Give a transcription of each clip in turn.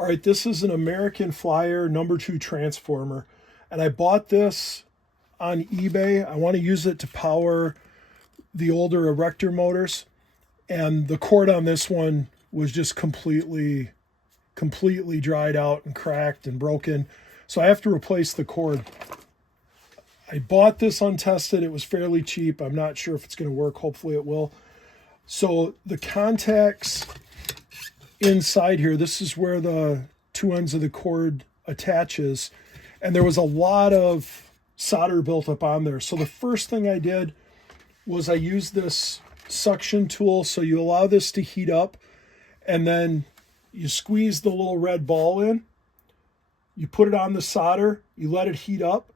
All right, this is an American Flyer #2 transformer, and I bought this on eBay. I want to use it to power the older Erector motors, and the cord on this one was just completely dried out and cracked and broken, so I have to replace the cord. I bought this untested. It was fairly cheap. I'm not sure if it's going to work. Hopefully it will. So the contacts inside here, this is where the two ends of the cord attaches, and there was a lot of solder built up on there. So the first thing I did was I used this suction tool. So you allow this to heat up, and then you squeeze the little red ball in, you put it on the solder, you let it heat up,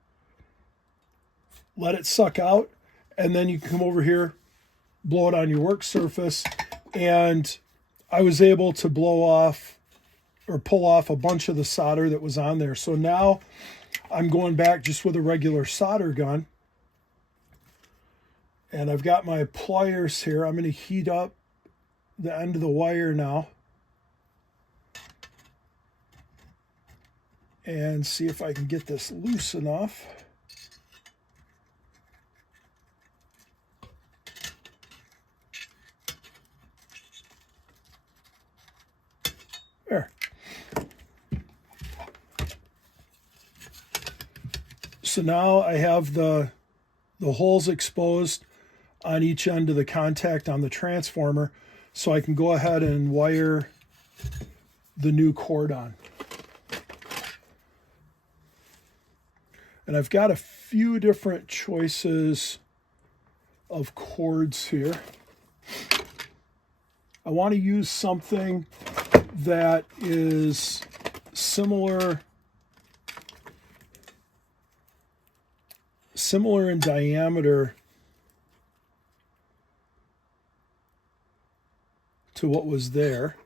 let it suck out, and then you come over here, blow it on your work surface, and I was able to blow off or pull off a bunch of the solder that was on there. So now I'm going back just with a regular solder gun, and I've got my pliers here. I'm going to heat up the end of the wire now and see if I can get this loose enough. There. So now I have the holes exposed on each end of the contact on the transformer, so I can go ahead and wire the new cord on. And I've got a few different choices of cords here. I want to use something that is similar in diameter to what was there.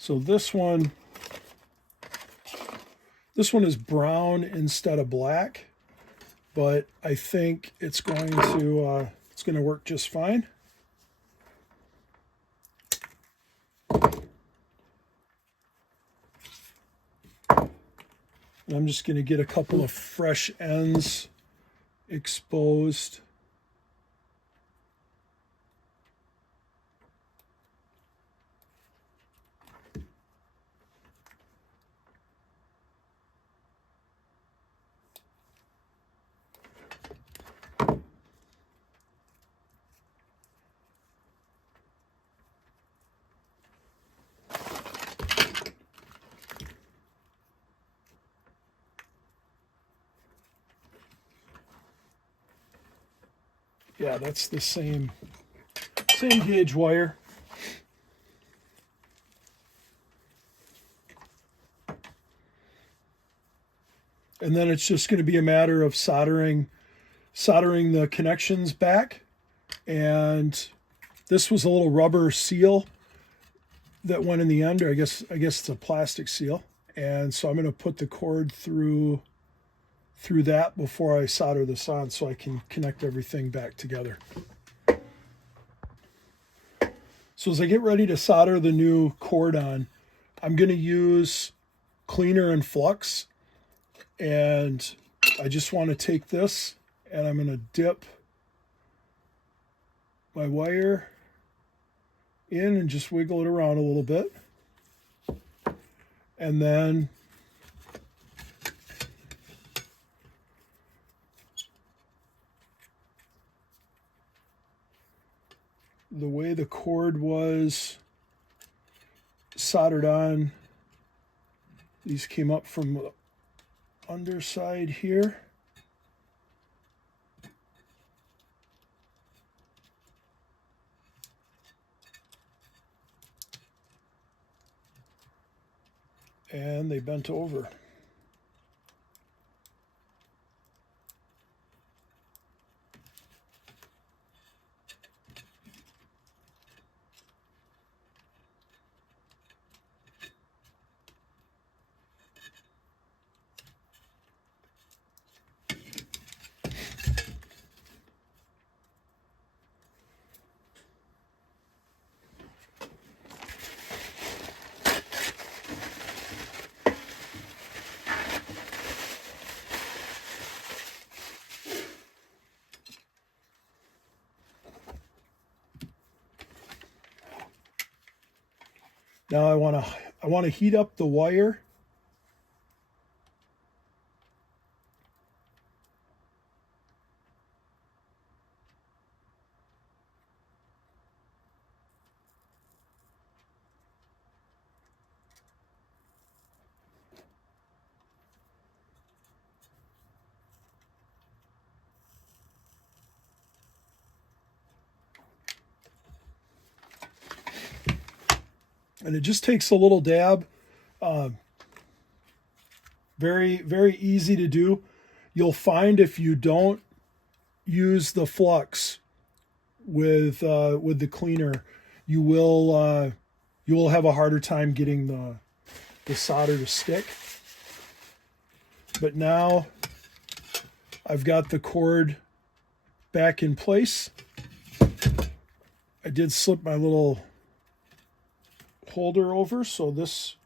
So this one is brown instead of black, but I think it's going to work just fine. And I'm just going to get a couple of fresh ends exposed. Yeah, that's the same gauge wire. And then it's just going to be a matter of soldering the connections back. And this was a little rubber seal that went in the end, or I guess it's a plastic seal. And so I'm going to put the cord through that before I solder this on, so I can connect everything back together. So as I get ready to solder the new cord on, I'm going to use cleaner and flux, and I just want to take this and I'm going to dip my wire in and just wiggle it around a little bit, and then the way the cord was soldered on, these came up from the underside here. And they bent over. Now I want to heat up the wire. And it just takes a little dab. Very, very easy to do. You'll find if you don't use the flux with the cleaner, you will have a harder time getting the solder to stick. But now I've got the cord back in place. I did slip my little holder over, so this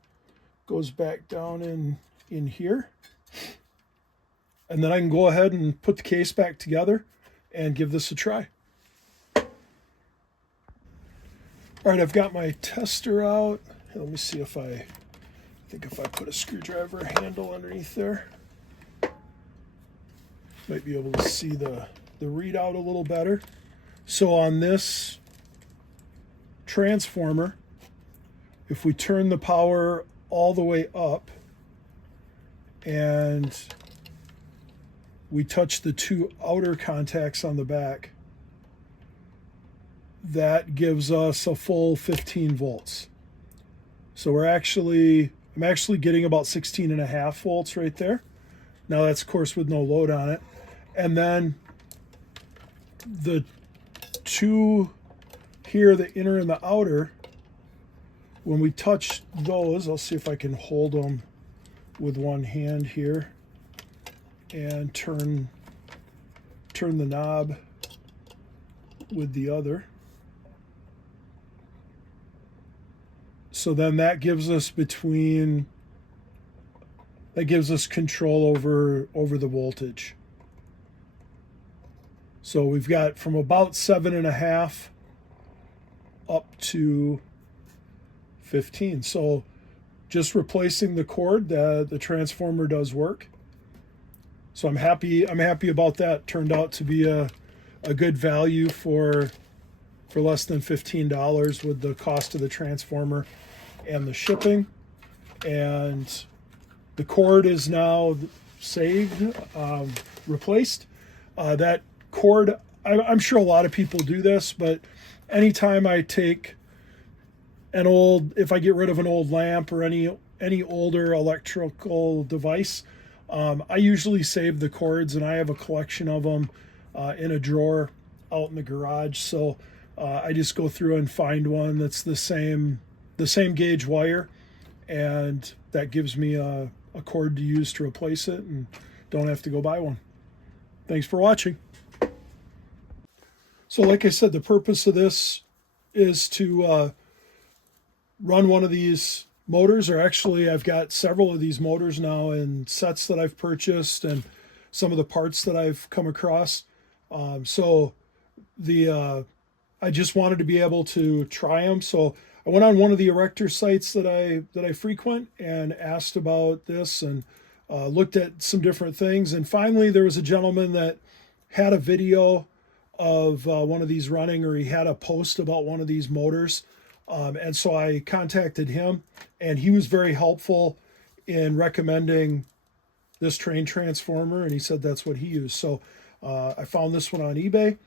goes back down in here. And then I can go ahead and put the case back together and give this a try. All right, I've got my tester out. Let me see if I think if I put a screwdriver handle underneath there, might be able to see the readout a little better. So on this transformer, if we turn the power all the way up and we touch the two outer contacts on the back, that gives us a full 15 volts. So I'm actually getting about 16.5 volts right there. Now that's of course with no load on it. And then the two here, the inner and the outer, when we touch those, I'll see if I can hold them with one hand here and turn the knob with the other. So then that gives us control over the voltage. So we've got from about 7.5 up to 15. So just replacing the cord, the transformer does work. So I'm happy about that. Turned out to be a good value for less than $15 with the cost of the transformer and the shipping. And the cord is now saved, replaced. That cord, I'm sure a lot of people do this, but anytime I take if I get rid of an old lamp or any older electrical device, I usually save the cords, and I have a collection of them in a drawer out in the garage. So I just go through and find one that's the same gauge wire, and that gives me a cord to use to replace it, and don't have to go buy one. Thanks for watching. So like I said, the purpose of this is to run one of these motors, or actually I've got several of these motors now in sets that I've purchased and some of the parts that I've come across. So I just wanted to be able to try them. So I went on one of the Erector sites that I frequent and asked about this and looked at some different things. And finally there was a gentleman that had a video of one of these running, or he had a post about one of these motors. And so I contacted him, and he was very helpful in recommending this train transformer, and he said that's what he used. So I found this one on eBay,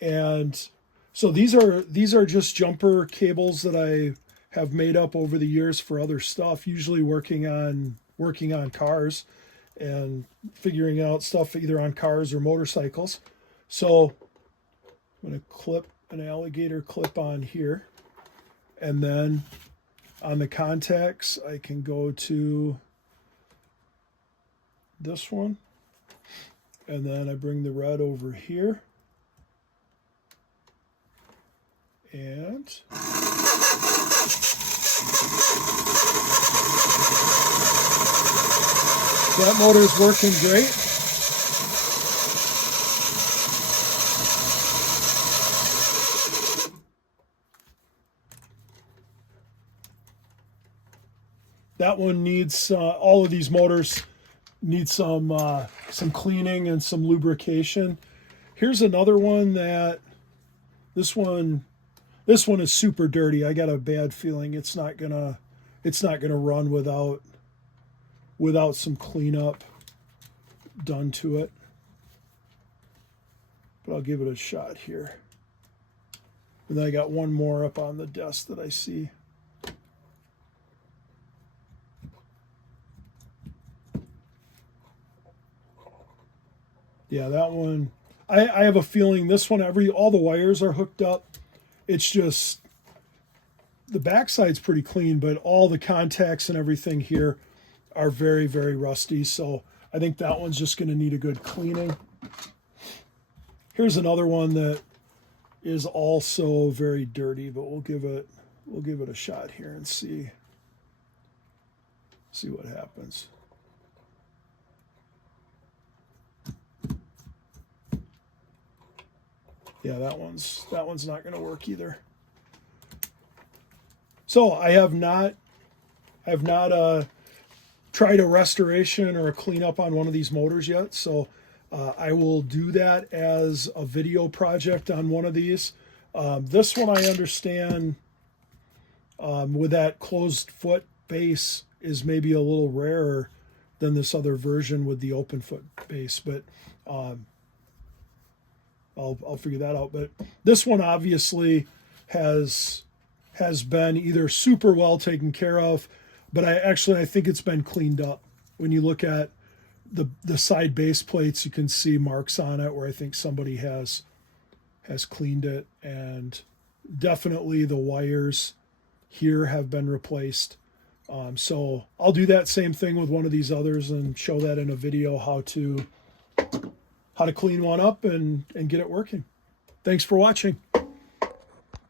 and so these are just jumper cables that I have made up over the years for other stuff, usually working on cars and figuring out stuff either on cars or motorcycles. So I'm going to clip an alligator clip on here. And then on the contacts, I can go to this one. And then I bring the red over here. And that motor is working great. That one needs, all of these motors need some cleaning and some lubrication. Here's another one that, this one is super dirty. I got a bad feeling it's not gonna run without some cleanup done to it. But I'll give it a shot here. And then I got one more up on the desk that I see. Yeah, that one, I have a feeling this one, all the wires are hooked up. It's just, the backside's pretty clean, but all the contacts and everything here are very, very rusty. So I think that one's just going to need a good cleaning. Here's another one that is also very dirty, but we'll give it a shot here and see what happens. Yeah, that one's not going to work either. So I have not tried a restoration or a cleanup on one of these motors yet. So I will do that as a video project on one of these. This one I understand with that closed foot base is maybe a little rarer than this other version with the open foot base, but I'll figure that out. But this one obviously has been either super well taken care of, but I think it's been cleaned up. When you look at the side base plates, you can see marks on it where I think somebody has cleaned it, and definitely the wires here have been replaced. So I'll do that same thing with one of these others and show that in a video, how to clean one up and get it working. Thanks for watching.